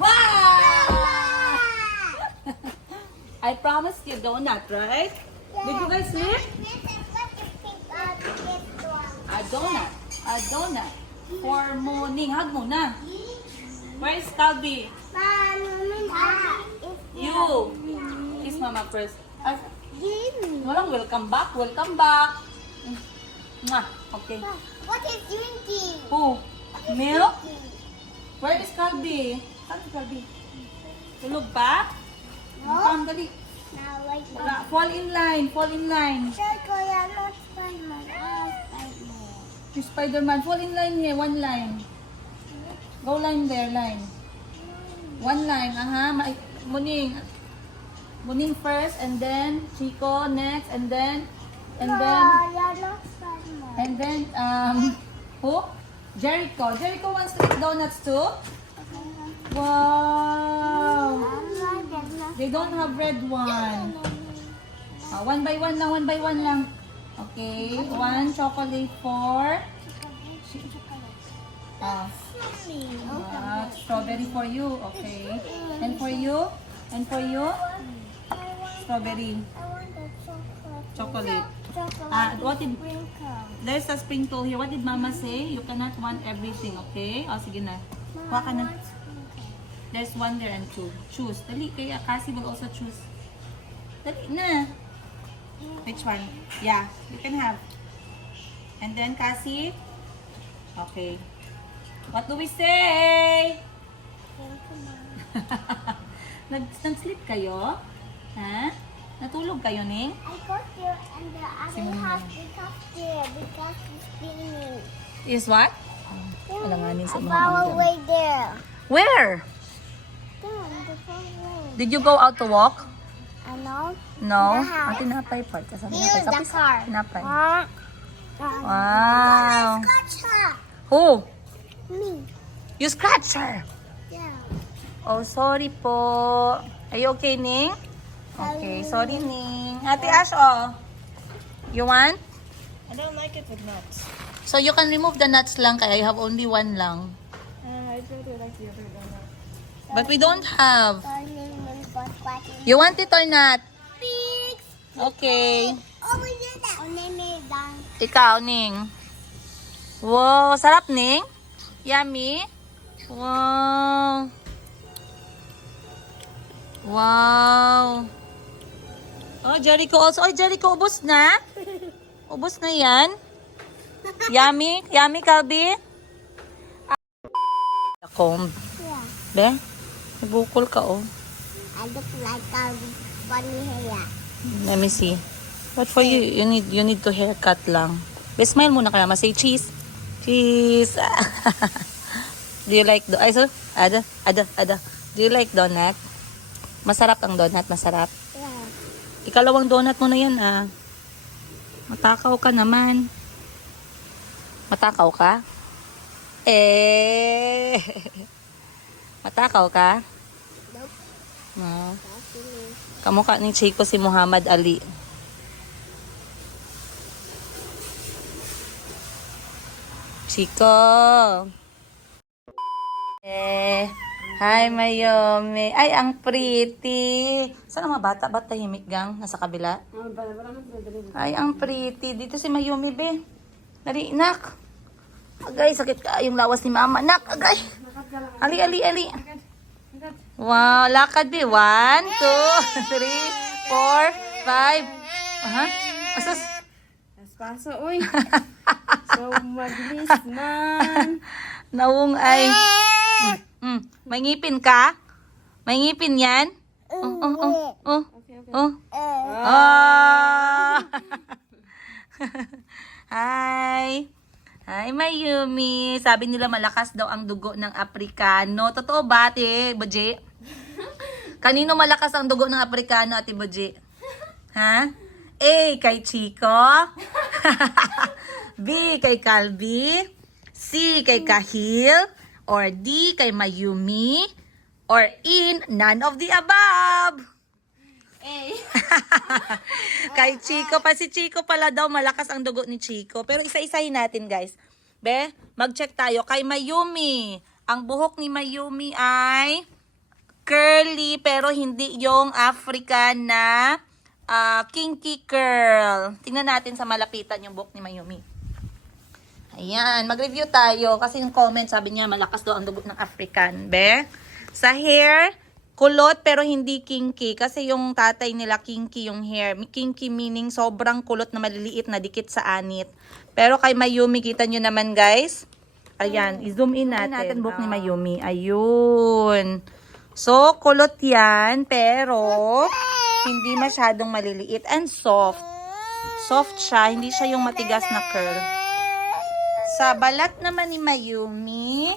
Wow! I promised you donut, right? Did you guys sleep? A donut. A donut. For morning. Hug muna. Where is Calby? You. Kiss mama first. Ay, walang welcome back. Welcome back. Mwah. Okay. What is drinking? Who? Milk? Where is Calby? Saan si Calby? Tulog pa? Come, dali. Now wait. Wala. Fall in line. Fall in line. Sir, Kuya, not Spider-Man. Spider-Man. You Spider-Man. Fall in line here. One line. Go line there. Line. One line. Aha. Muning. Muning first. And then Chico next. And then Kuya, not Spider-Man. and then who? Jericho. Jericho wants to eat donuts too? Wow. They don't have red one. One by one lang, one by one lang. Okay. One chocolate for strawberry for you. Okay. And for you? And for you? Strawberry. I want the chocolate. Chocolate. Chocolate. What did Sprinkle. there's a sprinkle here. What did Mama say? You cannot want everything, okay? O, sige na. Kuha ka na. There's one there and two. Choose. Dali, kaya Cassie will also choose. Dali na. Which one? Yeah, you can have. And then Cassie? Okay. What do we say? Nag-sleep kayo? Ha? Natulog kayo, Ning? I got here and the other half because it's spinning. Is what? Alanganin sa mga Far dyan. away there. Where? There, the far away. Did you go out to walk? I know. No? The house. Tinapay pa. Kasama Here's tinapay. the car. Tinapay. Wow. Wow. Scratch her. Who? Me. You scratch her. Yeah. Oh, sorry po. Are you okay, Ning? Okay, sorry, Ning. Ate Ash, oh. You want? I don't like it with nuts. So you can remove the nuts lang kaya you have only one lang. I really like the other donut. But we don't have. Pigs. You want it or not? Okay. Oh, we did that. Oh, Nene, done. Ikaw, Ning. Wow, sarap, Ning. Yummy. Wow. Wow. Oh, Jericho also. Oh, Jericho, ubos na? Ubos na yan? Yummy? Yummy, Calby? Comb. Yeah. Be? Nabukol ka, oh. I look like a bunny hair. Let me see. But for you, you need to haircut lang. Be, smile muna kaya. Say cheese. Cheese. Do you like do? Ay, so, ada. Do you like donut? Masarap ang donut, masarap. Yeah. Ikalawang donut mo na yan, ah. Matakaw ka naman. Matakaw ka? Eh. Matakaw ka? Nope. No. That's me. Kamukha ni Chico si Muhammad Ali. Chico. Hi, Mayome. Ay, ang pretty. Saan ang mga bata? Ba't tahimik gang? Nasa kabila? Ay, ang pretty. Dito si Mayome, be. Dali, nak. Agay, sakit ka yung lawas ni mama. Nak, agay. Ali. Wow, lakad, be. 1, 2, 3, 4, 5. Aha. Asas. Espaso, uy. So, mabilis man. Naung ay. May ngipin ka? May ngipin yan? Oh. Ah. Hi. Hi, Mayumi. Sabi nila malakas daw ang dugo ng Aprikano. Totoo ba, Ate Boje? Kanino malakas ang dugo ng Aprikano, Ate Boje? Ha? A, kay Chico. B, kay Calby. C, kay Kahil. Or D, kay Mayumi. Or in, none of the above. Kay Chico pa. Si Chico pala daw, malakas ang dugo ni Chico. Pero isa-isahin natin, guys. Be, mag-check tayo. Kay Mayumi, Ang buhok ni Mayumi ay curly pero hindi yung African na kinky curl. Tingnan natin sa malapitan yung buhok ni Mayumi. Ayan, mag-review tayo kasi yung comment sabi niya malakas daw ang dugo ng African. Be? Sa hair, kulot pero hindi kinky kasi yung tatay nila kinky yung hair. Kinky meaning sobrang kulot na maliliit na dikit sa anit. Pero kay Mayumi, kita nyo naman guys. Ayan, i-zoom in natin buhok ni Mayumi. Ayun. So, kulot yan, pero hindi masyadong maliliit and soft. Soft siya, hindi siya yung matigas na curl. Sa balat naman ni Mayumi,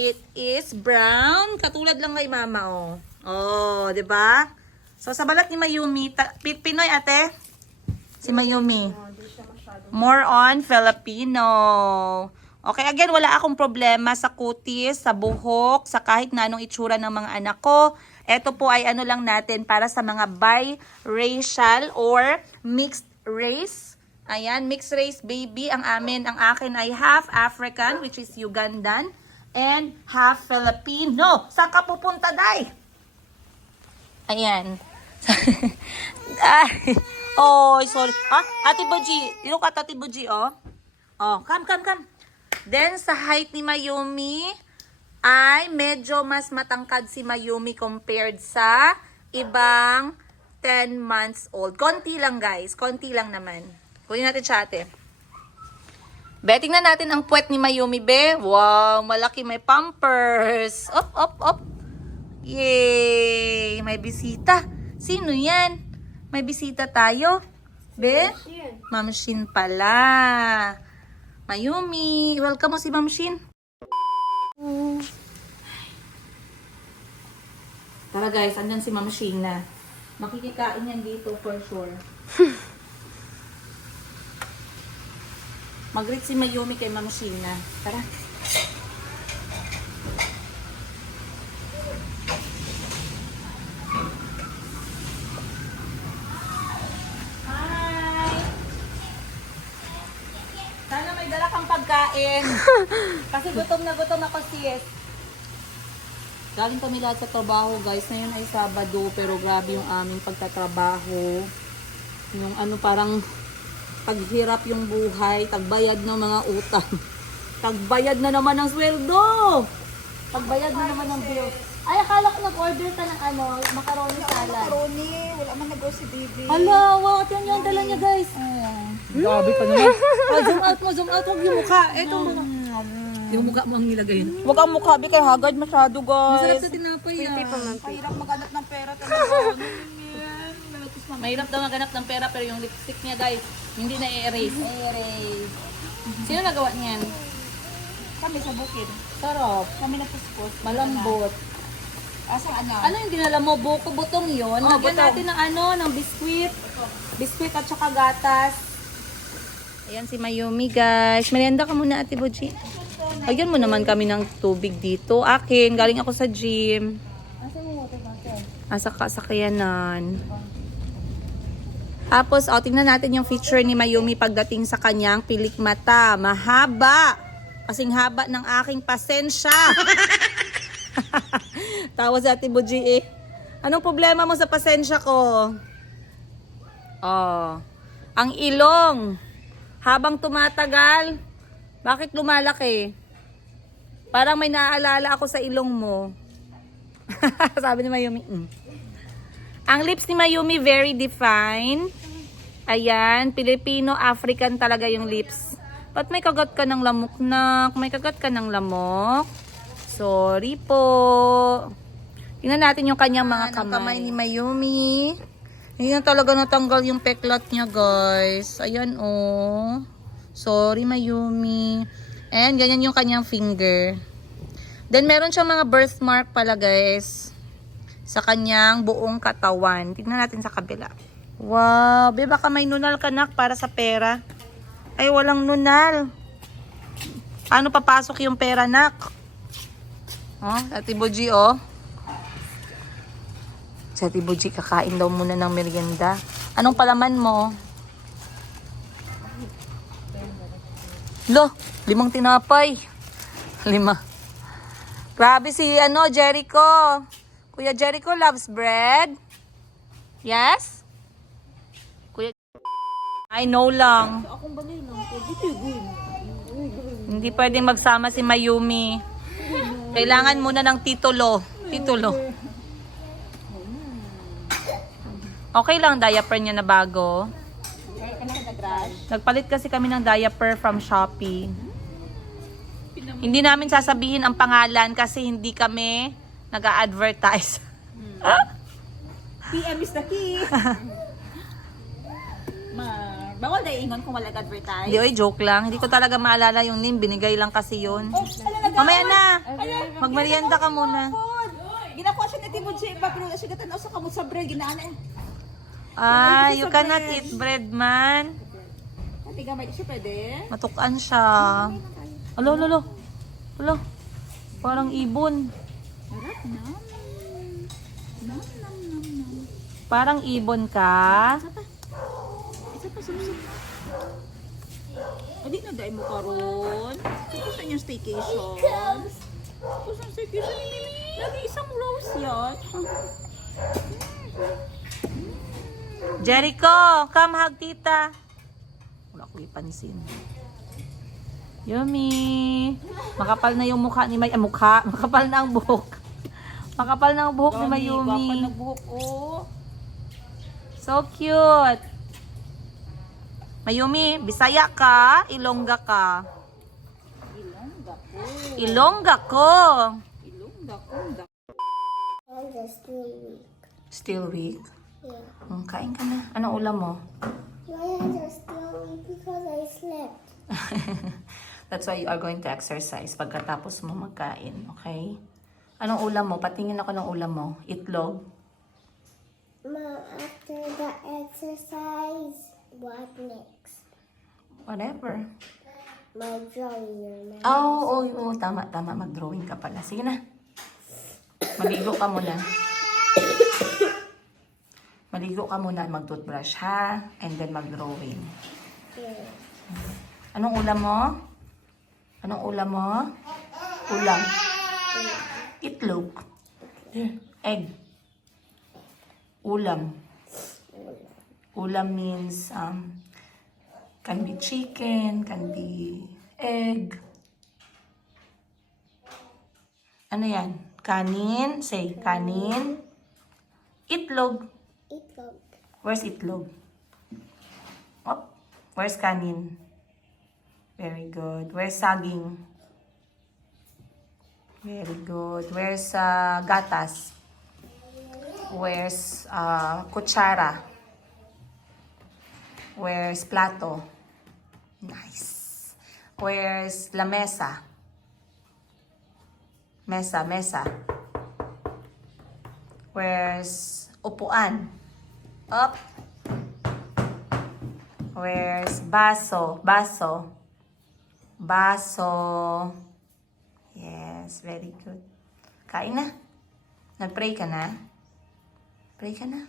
it is brown. Katulad lang kay mama, oh. Oh, di ba? So, sa balat ni Mayumi, Pinoy ate? Si Mayumi. More on Filipino. Okay, again, wala akong problema sa kutis, sa buhok, sa kahit na anong itsura ng mga anak ko. Ito po ay ano lang natin para sa mga biracial or mixed race. Ayan, mixed race baby ang amin. Ang akin ay half African, which is Ugandan, and half Filipino. Saan ka pupunta, Day? Ayan. Ay, oh, sorry. Ah, Ate Buji. Look at Ate Buji, oh. Oh, come. Then, sa height ni Mayumi, ay medyo mas matangkad si Mayumi compared sa ibang 10 months old. Konti lang, guys. Konti lang naman. Kunin natin siya, ate. Be, tingnan natin ang puwet ni Mayumi, be. Wow, malaki, may pampers. Op. Yay! May bisita. Sino yan? May bisita tayo. Be? Ma'am Shin pala. Mayumi, welcome mo si Ma'am Shin. Tara guys, andyan si Ma'am Shin na. Makikikain yan dito for sure. Mag-greet si Mayumi kay Ma'am Shin na. Tara. Dala kang pagkain. Kasi gutom ako sis. Galing kami lahat sa trabaho guys. Ngayon ay Sabado pero grabe yung aming pagtatrabaho. Yung ano parang paghirap yung buhay. Tagbayad ng mga utang. Tagbayad na naman ng sweldo. Tagbayad na naman ng bills. Ay, akala ko nag-order ka ng ano, macaroni salad. Macaroni. Wala man nag-go si baby. Hala, wow. At yan yung dala niya guys. Grabe ka naman. Zoom out. Huwag yung mukha. Eto mo na. Yung mukha mo ang nilagay yun. Huwag ang mukha, kay haggard masyado, guys. Masarap sa tinapay yan. Mahirap maghanap ng pera talaga. Mahirap daw maghanap ng pera pero yung lipstick niya guys, hindi na i-erase. Sino nagawa niyan? Kami sa bukid. Sarap. Kami nagpuspos. Malambot. Asang ano? Ano yung dinala mo? Buko, butong yun. Lagyan butong. natin ng ano, ng biskwit. Biskwit at saka gatas. Ayan si Mayumi guys. Merienda ka muna Ate Buji. Lagyan mo naman kami ng tubig dito. Akin, galing ako sa gym. Asa kasakyanan. Tapos, tingnan natin yung feature ni Mayumi pagdating sa kanyang pilik mata. Mahaba. Kasing haba ng aking pasensya. Tawa sa Ate Buji eh. Anong problema mo sa pasensya ko? Oh. Ang ilong. Habang tumatagal, bakit lumalaki? Parang may naaalala ako sa ilong mo. Sabi ni Mayumi. Ang lips ni Mayumi very defined. Ayan, Filipino-African talaga yung lips. Ba't may kagat ka ng lamok na? May kagat ka ng lamok? Sorry po. Tingnan natin yung kanyang mga kamay ni Mayumi. Hindi na talaga natanggal yung peklat niya, guys. Ayan, oh. Sorry, Mayumi. And ganyan yung kanyang finger. Then, meron siyang mga birthmark pala, guys. Sa kanyang buong katawan. Tingnan natin sa kabila. Wow. Be, baka may nunal ka, nak, para sa pera. Ay, walang nunal. Paano papasok yung pera, nak? Oh, Ate Buji, oh. Si Ate Buji, kakain daw muna ng merienda. Anong palaman mo? Lo, 5 tinapay. 5. Grabe si Jericho. Kuya Jericho loves bread. Yes? Kuya I know lang. Akong balay lang ko. Dito yun. Hindi pwedeng magsama si Mayumi. Kailangan muna ng titulo. Titulo. Okay lang diaper niya na bago. Kaya ka na nag-rush. Nagpalit kasi kami ng diaper from Shopee. Hindi namin sasabihin ang pangalan kasi hindi kami nag-a-advertise. PM is the key. Bawal na ingon kung wala advertise. Hindi, oy, joke lang. Hindi ko talaga maalala yung name. Binigay lang kasi yun. Mamaya na. Magmerienda ka muna. Ginakuha siya na timod siya iba, pero siya gatanaw sa kamot sa bread, ginaana eh. Ah, you cannot eat bread, man. Tiga may siya pwede. Matukan siya. Alo, alo, alo. Alo. Parang ibon. Harap na. Nam, nam, nam, nam. Parang ibon ka. Isa pa, sumusok. Adi na dahil mo karon. Tapos na yung staycation. Tapos ang staycation ni Mimi. Lagi isang rose yan. Jericho, come hug tita. Wala ko ipansin. Yummy. Makapal na yung mukha ni May. Mukha. Makapal na ang buhok. Makapal na ang buhok ni Mayumi. Gwapan ng buhok, oh. So cute. Mayumi, Bisaya ka, Ilongga ka. Ilongga ko. Ilongga ko. Ilongga ko. I'm just still weak. Still weak. Yeah. Kain ka na. Anong ulam mo? Why I'm just still weak? Because I slept. That's why you are going to exercise pagkatapos mo magkain, okay? Anong ulam mo? Patingin ako ng ulam mo. Itlog. Mom, after the exercise, what next? Whatever. My drawing your man. Oh, tama. Mag-drawing ka pala. Sige na. Maligo ka muna. Maligo ka muna at mag-toothbrush, ha? And then mag-drawing. Yeah. Anong ulam mo? Anong ulam mo? Ulam. Itlog. Egg. Ulam. Ulam means can be chicken, can be egg. Ano yan? Kanin. Say, kanin. Itlog. Itlog. Where's itlog? Oh, where's kanin? Very good. Where's saging? Very good. Where's gatas? Where's kutsara? Where's plato? Nice. Where's la mesa? Mesa. Where's upuan? Up. Where's baso? Baso. Yes, very good. Kain na. Nag-pray ka na? Pray ka na.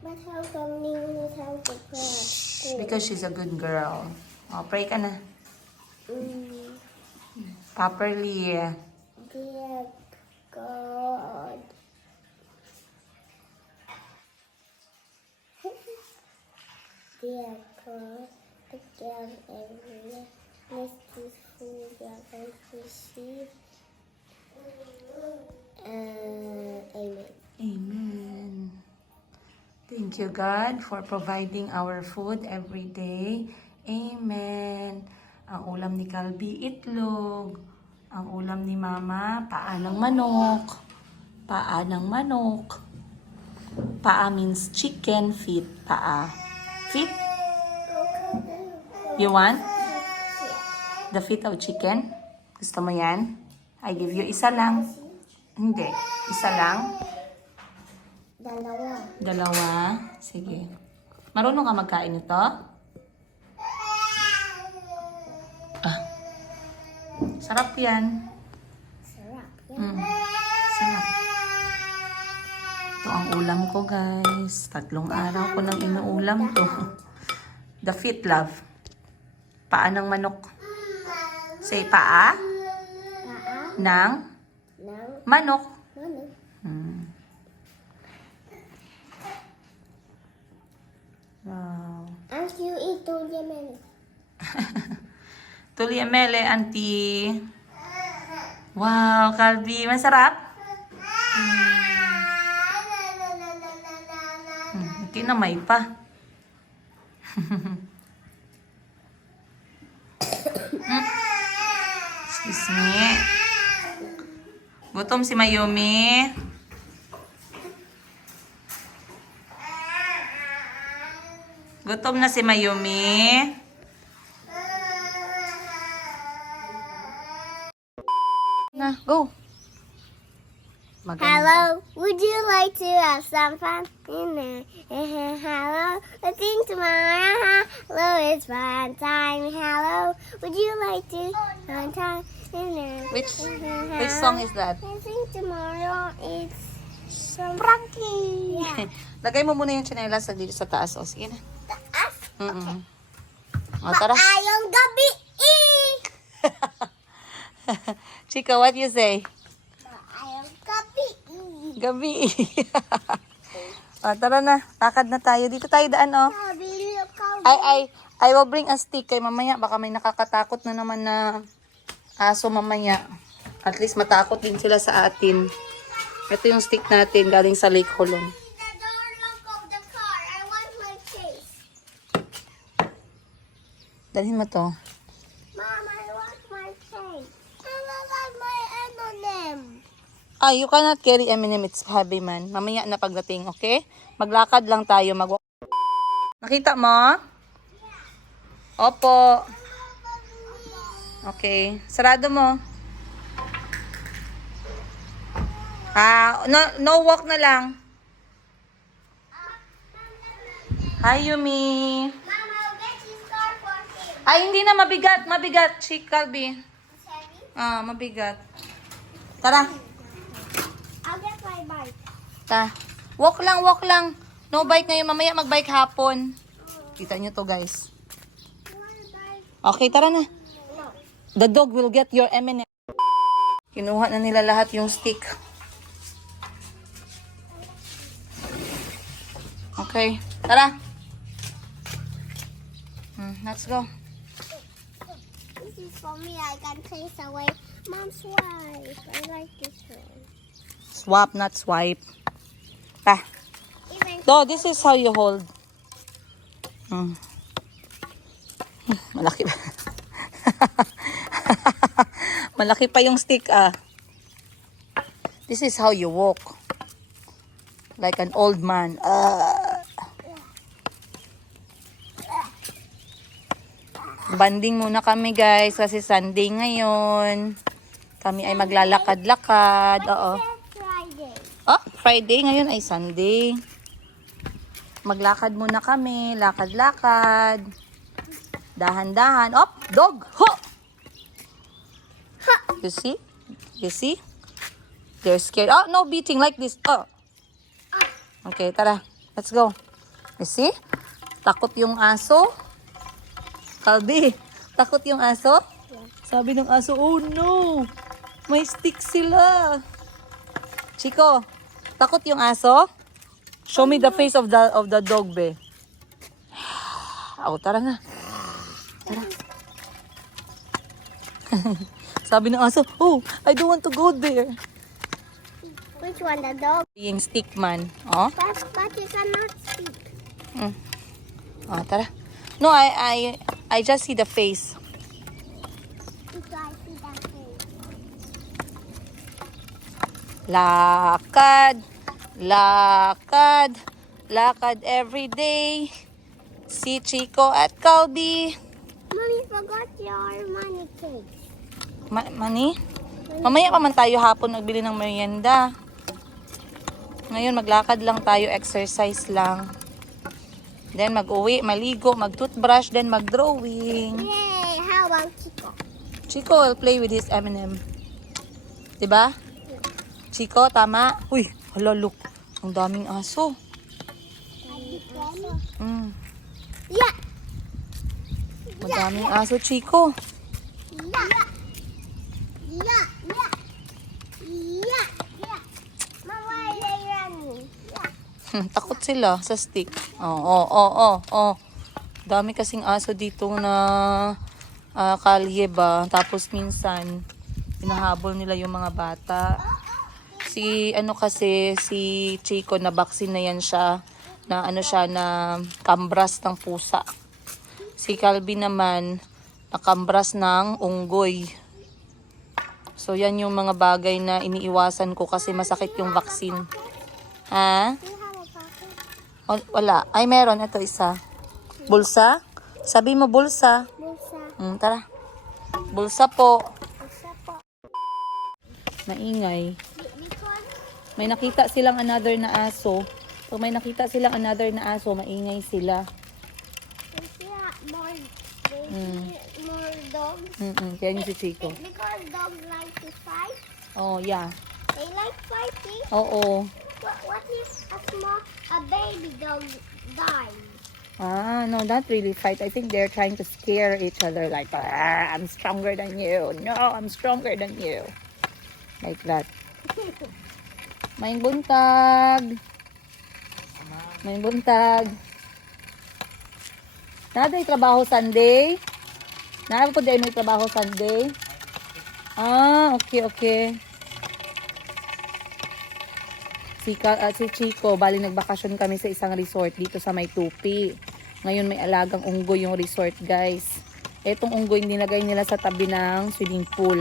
But how come you need time to pray at school? Because she's a good girl. Oh, pray ka na. Properly. Dear God. Dear God, take care of everyone. Bless this food we are going to receive. Amen. Amen. Thank you, God, for providing our food every day. Amen. Ang ulam ni Calby, itlog. Ang ulam ni Mama, paa ng manok. Paa ng manok. Paa means chicken, feet, paa. Feet? You want? The feet of chicken? Gusto mo yan? I give you isa lang. Hindi. Isa lang. Dalawa. Sige. Marunong ka magkain ito? Sarap yan. Sarap. Sarap. Ito ang ulam ko, guys. 3 araw ko nang inuulam to. The feet, love. Paa ng manok. Say, paa. ng Now, manok. money. Wow. And you eat all your money. Tuliamele, auntie. Wow, Calbi. Masarap? Kinamay pa. Excuse me. Gutom si Mayumi. Gutom na si Mayumi. Na, go. Maganda. Hello, would you like to have some fun in there? Hello, I think tomorrow. Hello, it's fun time. Hello, would you like to fun time in there? Which song is that? I think tomorrow it's some Frankie! Yeah. Lagay mo muna yung tsinelas sa dito sa taas. O, sige na. taas. O, tara. Ayong gabi. Chica, what you say? Ayong gabi. Gabi. O, tara na. Lakad na tayo. Dito tayo daan, o. Sabi niyo ka. I will bring a stick kay mamaya. Baka may nakakatakot na naman na aso mamaya. At least matakot din sila sa atin. Ito yung stick natin galing sa Lake Holon. The door lock of the car. I want my case. Dalhin mo to. Mom, I want my cake. I want my M&M. Ah, you cannot carry M&M. It's heavy, man. Mamaya na pagdating, okay? Maglakad lang tayo. Nakita mo? Opo. Okay. Sarado mo. No walk na lang. Hi, Yumi. Mom, I'll get you star for him. Ay, hindi na. Mabigat. Mabigat. Chick, Calbi. Sorry. Mabigat. Tara. I'll get my bike. Walk lang, walk lang. No bike ngayon. Mamaya mag-bike hapon. Kita nyo to, guys. You want a bike? Okay, tara na. No. The dog will get your M&M. Kinuha na nila lahat yung stick. Okay, tara. Let's go. This is for me. I can chase away Mom's wife. I like this one. Swap, not swipe. Ta. Even So, this is how you hold. Malaki pa. Malaki pa yung stick, ah. This is how you walk. Like an old man. Banding muna kami, guys, kasi Sunday ngayon. Kami ay maglalakad-lakad. Oo. Friday. Oh, Friday ngayon ay Sunday. Maglakad muna kami, lakad-lakad. Dahan-dahan. Op, dog. Ho! You see? You see? They're scared. Oh, no beating like this. Oh. Okay, tara. Let's go. You see? Takot yung aso. Kalbi, takot yung aso? Sabi ng aso, oh no! May stick sila. Chico, takot yung aso? Show me the face of the dog, be. Oh, tara na. Tara. Sabi ng aso, oh, I don't want to go there. Which one? The dog? Yung stick man. Oh, But you cannot speak. oh tara. No, I just see the face. If I see that face. Lakad, lakad, lakad every day. Si Chico at Calbi. Mommy forgot your money cake. Mani? Mamaya pa man tayo hapon nagbili ng merienda. Ngayon maglakad lang tayo, exercise lang. Then mag-uwi, maligo, mag-toothbrush, then mag-drawing. Yay! How about Chico? Chico will play with his M&M. Diba? Chico, tama? Uy, hala, look. Ang daming aso. Yeah. Madaming aso, Chico. Yeah. Yeah. Yeah. Takot sila sa stick. Oh. Dami kasing aso dito na kalye ba. Tapos minsan, hinahabol nila yung mga bata. Si Chico na vaccine na yan siya. Na na kambras ng pusa. Si Calvin naman, nakambras ng unggoy. So, yan yung mga bagay na iniiwasan ko kasi masakit yung vaccine. Ha? Wala. Ay, meron. Ito isa. Bulsa? Sabi mo bulsa. Bulsa. Tara. Bulsa po. Bulsa po. Maingay. Because May nakita silang another na aso. Pag may nakita silang another na aso, maingay sila. more dogs. Kaya yung si Chico. Because dogs like to fight. Oh, yeah. They like fighting. Oo. What if a baby dog dies? No, not really fight. I think they're trying to scare each other like, I'm stronger than you. No, I'm stronger than you. Like that. May buntag. Naday trabaho Sunday? Naday po dahil may trabaho Sunday? Okay. Si Chico, bali nagbakasyon kami sa isang resort dito sa May Tupi. Ngayon may alagang unggoy yung resort, guys. Etong unggoy nilagay nila sa tabi ng swimming pool.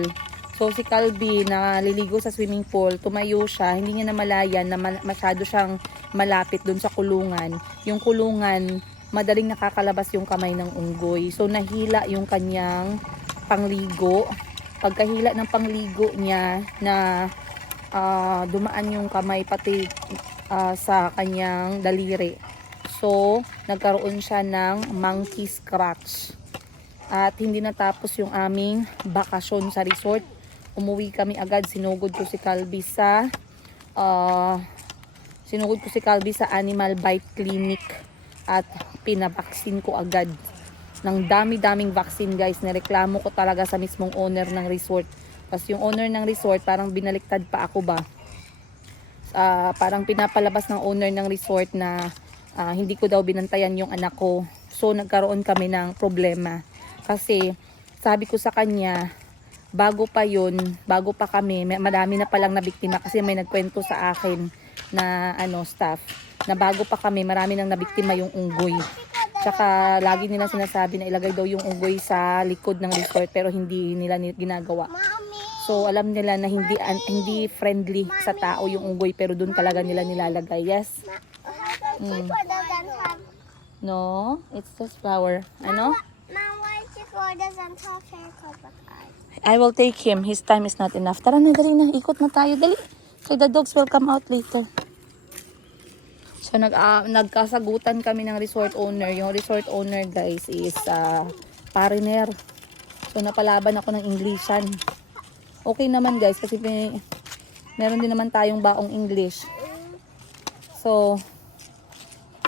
So si Calvin na liligo sa swimming pool, tumayo siya, hindi niya namalayan na masyado siyang malapit dun sa kulungan. Yung kulungan, madaling nakakalabas yung kamay ng unggoy. So nahila yung kanyang pangligo. Pagkahila ng pangligo niya na dumaan yung kamay pati sa kanyang daliri. So nagkaroon siya ng monkey scratch. At hindi natapos yung aming bakasyon sa resort. Umuwi kami agad, sinugod ko si Calvi sa animal bite clinic at pinabaksin ko agad. Ng dami-daming vaccine, guys. Nireklamo ko talaga sa mismong owner ng resort. Kasi yung owner ng resort, parang binaliktad pa ako ba. Parang pinapalabas ng owner ng resort na hindi ko daw binantayan yung anak ko. So nagkaroon kami ng problema. Kasi sabi ko sa kanya, bago pa kami, madami na palang nabiktima kasi may nagkwento sa akin na staff, na bago pa kami, marami nang nabiktima yung unggoy. Tsaka lagi nila sinasabi na ilagay daw yung unggoy sa likod ng resort pero hindi nila ginagawa. So alam nila na hindi friendly sa tao yung unggoy pero doon talaga nila nilalagay. Yes? Chico doesn't have. No, it's just flower. Ano? Mom, why Chico doesn't have hair color? I will take him. His time is not enough. Tara na, dali na. Ikot na tayo. Dali. So the dogs will come out later. So nagkasagutan kami ng resort owner. Yung resort owner, guys, is foreigner. So napalaban ako ng Englishan. Okay naman, guys, kasi meron din naman tayong baong English. So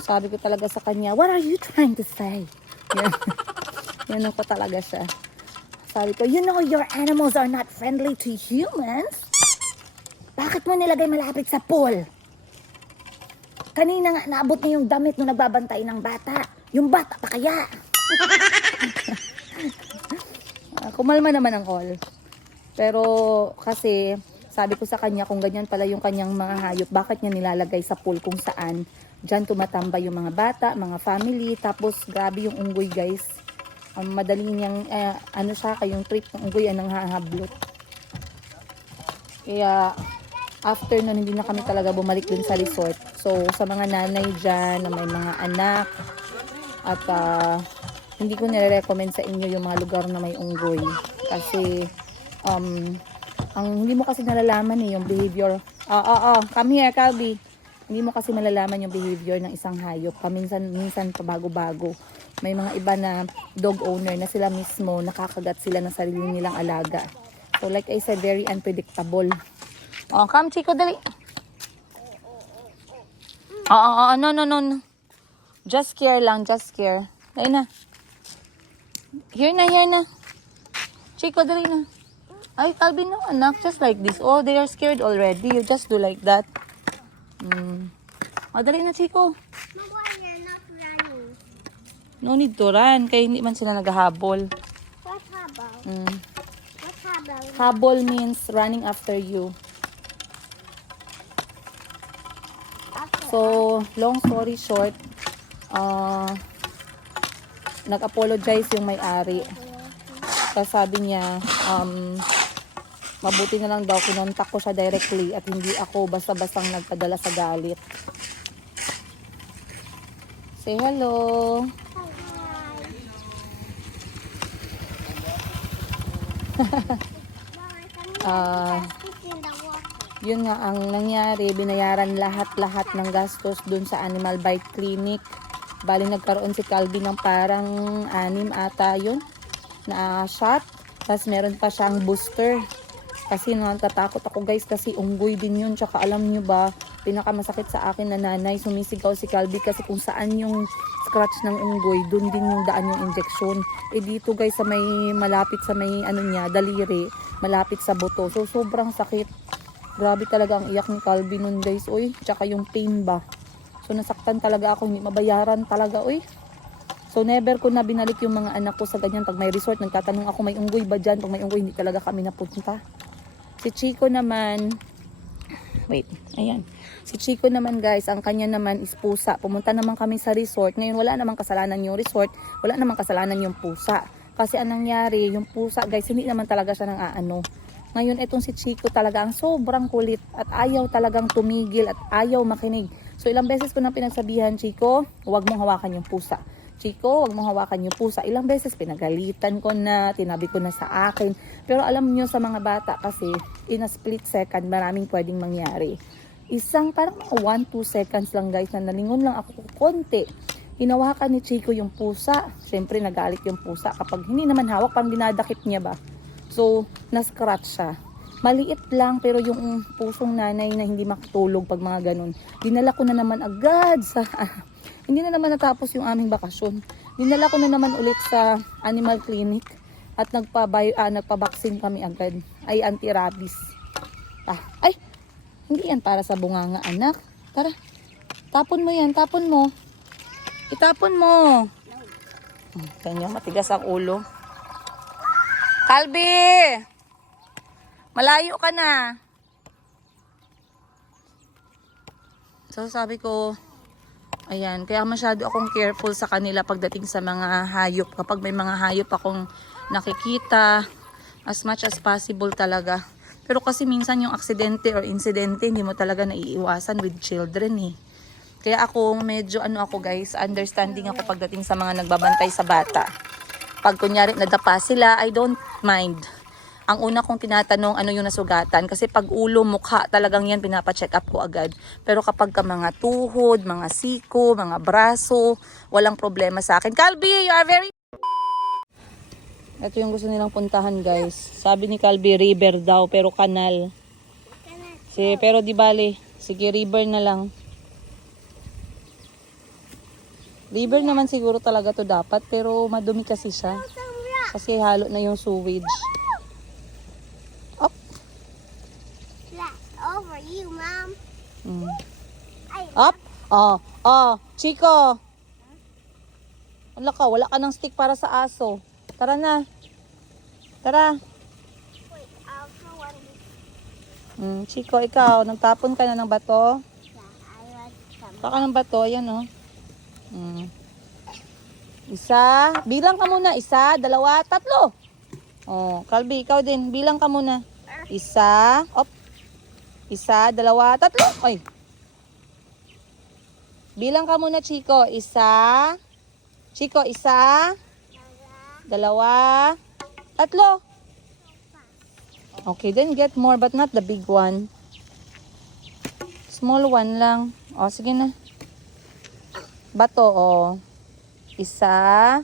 sabi ko talaga sa kanya, what are you trying to say? Yan ko talaga siya. Sabi ko, you know your animals are not friendly to humans. Bakit mo nilagay malapit sa pool? Kanina nga naabot niya yung damit nung nagbabantay ng bata. Yung bata pa kaya? Kumalma naman ang all. Pero kasi sabi ko sa kanya kung ganyan pala yung kanyang mga hayop, bakit niya nilalagay sa pool kung saan dyan tumatambay yung mga bata, mga family. Tapos grabe yung unggoy, guys. Madali niyang yung trip ng unggoy ang nanghahablot. Kaya after nun hindi na kami talaga bumalik dun sa resort. So sa mga nanay dyan na may mga anak at hindi ko nire-recommend sa inyo yung mga lugar na may unggoy kasi ang hindi mo kasi nalalaman yung behavior. Come here, Calvi. Hindi mo kasi malalaman yung behavior ng isang hayop. Minsan pa bago-bago. May mga iba na dog owner na sila mismo nakakagat sila ng sarili nilang alaga. So like I said, very unpredictable. Come Chico, dali. No. Just scare lang, just scare. Dali na. Here na. Chico, dali na. Ay, Calvin, no, anak, just like this. Oh, they are scared already. You just do like that. O, dali na, Chico. No, why you're not running? No need to run. Kaya hindi man sila naghahabol. What habal? Mm. What habal? Habol means running after you. So, long story short, nag-apologize yung may-ari. Kasi sabi niya, mabuti na lang daw, kinontak ko siya directly at hindi ako basta-bastang nagpadala sa galit. Say hello. Yun nga ang nangyari, binayaran lahat-lahat ng gastos dun sa animal bite clinic. Bali nagkaroon si Calvin ng parang 6 ata yun na shot. Tapos meron pa siyang booster. Kasi natatakot ako guys kasi unggoy din yun. Tsaka alam nyo ba, pinakamasakit sa akin na nanay, sumisigaw si Calvin kasi kung saan yung scratch ng unggoy, dun din yung daan yung injection. Eh dito guys sa may malapit sa may ano niya, daliri, malapit sa buto. So sobrang sakit. Grabe talaga ang iyak ni Calvin nun guys, oy. Tsaka yung pain ba. So nasaktan talaga ako, hindi mabayaran talaga, oy. So never ko na binalik yung mga anak ko sa ganyan. Pag may resort, nagtatanong ako, may unggoy ba dyan? Pag may unggoy, hindi talaga kami napunta. Si Chico naman, wait, ayan. Si Chico naman guys, ang kanya naman is pusa. Pumunta naman kami sa resort. Ngayon wala namang kasalanan yung resort, wala namang kasalanan yung pusa. Kasi anong nangyari, yung pusa guys, hindi naman talaga siya nang aano. Ngayon itong si Chico talaga ang sobrang kulit at ayaw talagang tumigil at ayaw makinig. So ilang beses ko na pinagsabihan, Chico, huwag mong hawakan yung pusa. Chico, huwag mong hawakan yung pusa. Ilang beses pinagalitan ko na, tinabi ko na sa akin. Pero alam nyo sa mga bata kasi, in a split second, maraming pwedeng mangyari. Isang parang 1-2 seconds lang guys, na nalingon lang ako konti. Hinawakan ni Chico yung pusa. Siyempre nagalit yung pusa kapag hindi naman hawak, pang dinadakip niya ba. So, na-scratch siya. Maliit lang pero yung pusong nanay na hindi makatulog pag mga ganun. Dinala ko na naman agad sa... hindi na naman natapos yung aming bakasyon. Dinala ko na naman ulit sa animal clinic at nagpa-vaccine kami agad. Ay, anti-rabies. Ay, hindi yan para sa bunganga anak. Tara, tapon mo yan, tapon mo. Itapon mo. Kanya, matigas ang ulo. Kalbi! Malayo ka na. So sabi ko, ayan, kaya masyado akong careful sa kanila pagdating sa mga hayop. Kapag may mga hayop akong nakikita, as much as possible talaga. Pero kasi minsan yung aksidente or insidente, hindi mo talaga naiiwasan with children eh. Kaya ako medyo ako guys, understanding ako pagdating sa mga nagbabantay sa bata. Pag kunyari nadapa sila, I don't mind. Ang una kong tinatanong ano yung nasugatan. Kasi pag ulo, mukha, talagang yan pinapacheck up ko agad. Pero kapag ka mga tuhod, mga siko, mga braso, walang problema sa akin. Calby, you are very... Ito yung gusto nilang puntahan guys. Sabi ni Calby, river daw, pero kanal. Pero di bale, sige river na lang. River naman siguro talaga to dapat, pero madumi kasi siya. Kasi halo na yung sewage. Up. Over you, Mom. Up. Chico. Wala ka ng stick para sa aso. Tara na. Tara. Wait, I'll throw one. Chico, ikaw, nagtapon ka na ng bato? Yeah, I like some. Taka ng bato, ayan oh. Isa, bilang ka muna. 1, 2, 3. Oh, Calby, ikaw din. Bilang ka muna. 1, 1, 2, 3. Oy. Bilang ka muna, Chico. 1. Chico, 1, 2, 3. Okay, then get more but not the big one. Small one lang. Oh, sige na. Bato, oh. 1, 2,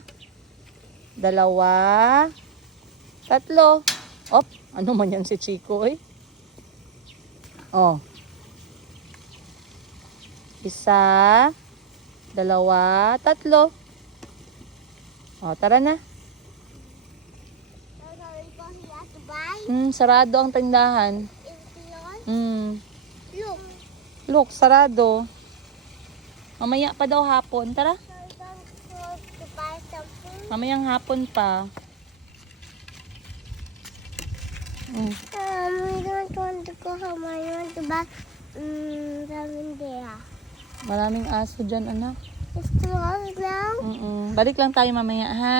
3. Ano man yan si Chico, eh? Oh. 1, 2, 3. Oh, tara na. Sarado ang tindahan. Look, sarado. Mamaya pa daw hapon. Tara. I don't want to buy something. Mamayang hapon pa. We don't want to go home. I want to buy something there. Maraming aso dyan, anak. It's too hot now. Balik lang tayo mamaya, ha?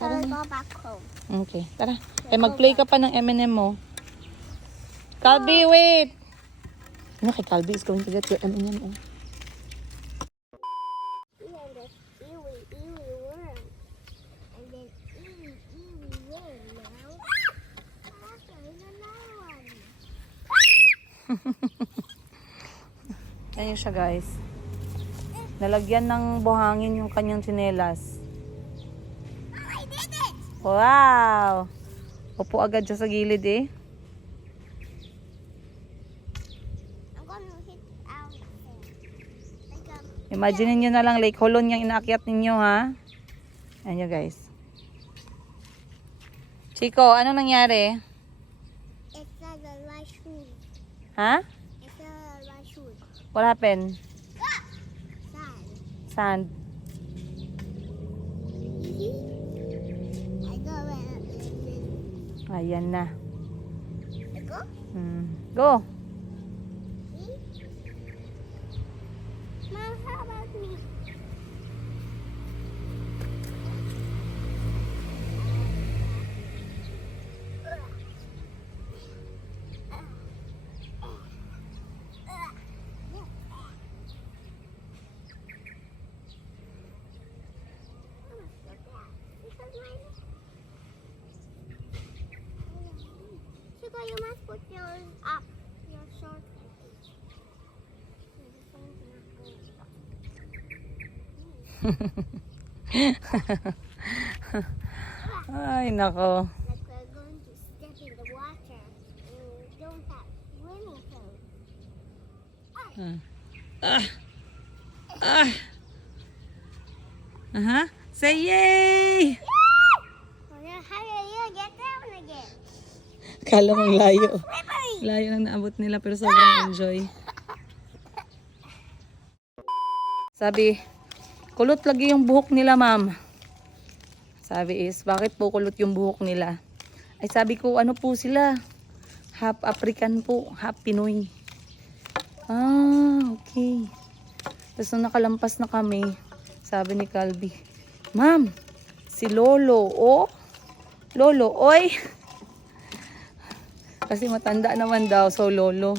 I'll go back home. Okay, tara. Mag-play ka pa ng M&M mo. Calby, wait! Ano kay Calby is going to get your M&M, oh. And the ewy worm. And then ewy worm now. Okay, another one. Ayan siya, guys. Nalagyan ng buhangin yung kanyang tsinelas. I did it! Wow! Upo agad siya sa gilid, eh. I'm gonna hit out there. Like Imagine niyo na lang, Lake Holon yung inaakyat ninyo, ha? Ayan nyo, guys. Chico, ano nangyari? it's like a rice shoe. Ha? It's a rice shoe. What happened? Sad. Sand. I go around. Ayan na. I go. Go. Mom, how about me? Sugar, you must put yours up. Your short. Ay, nako. Like we're going to step in the water and we don't have swimming clothes. Say yay! Oh, yeah, how do you get down again? Kala mong layo. Slippery! Layo lang naabot nila pero sobrang enjoy. Sabi, kulot lagi yung buhok nila, ma'am. Sabi is, bakit po kulot yung buhok nila? Ay sabi ko, ano po sila? Half African po, half Pinoy. Ah, okay. Tapos nung nakalampas na kami, sabi ni Calby, ma'am, si Lolo, oh. Lolo, oy. Kasi matanda naman daw, so Lolo.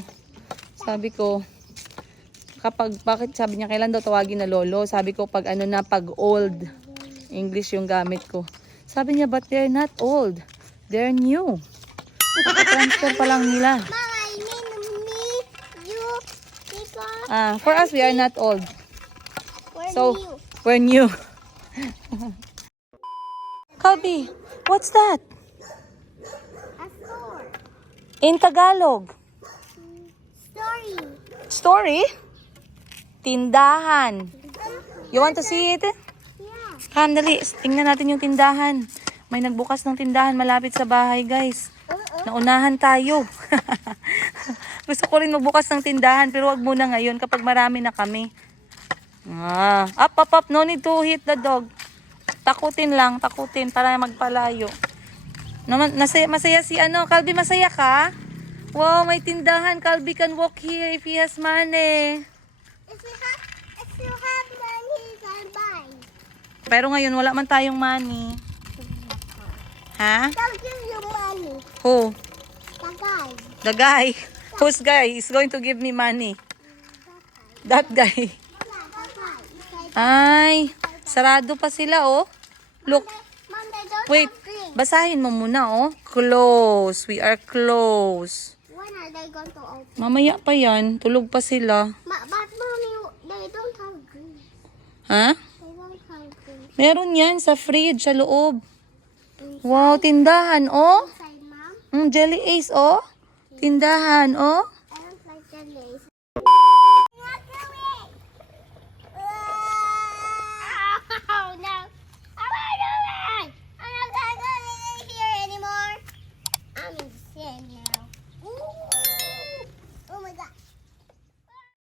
Sabi ko, bakit sabi niya, kailan daw tawagin na Lolo? Sabi ko, pag ano na, pag old. English yung gamit ko. Sabi niya, but they're not old. They're new. Transfer pa lang nila. Mom, I mean me, you, because For us, we are not old. we're So, new. we're new. Calby, what's that? A store. In Tagalog. Story. Story? Tindahan. You want to see it? Yeah. Come, dali. Tingnan natin yung tindahan. May nagbukas ng tindahan malapit sa bahay, guys. Naunahan tayo. Gusto ko rin magbukas ng tindahan, pero wag muna ngayon kapag marami na kami. Up. No need to hit the dog. Takutin lang, takutin para magpalayo. Masaya si Calby, masaya ka? Wow, may tindahan. Calby can walk here if he has money. If you have money, you can buy. Pero ngayon, wala man tayong money. Ha? They'll give you money. Who? The guy. The guy. Whose guy is going to give me money? That guy. Yeah, the guy. It's like, Ay, sarado pa sila, oh. Look, Mom, they don't wait. have green. Basahin mo muna, oh. Close. We are close. When are they going to open? Mamaya pa yan. Tulog pa sila. But mommy, they don't have green. Ha? They don't have green. Meron yan sa fridge, sa loob. Wow, tindahan, oh. Inside, Mom. Jelly Ace, oh. Tindahan, oh.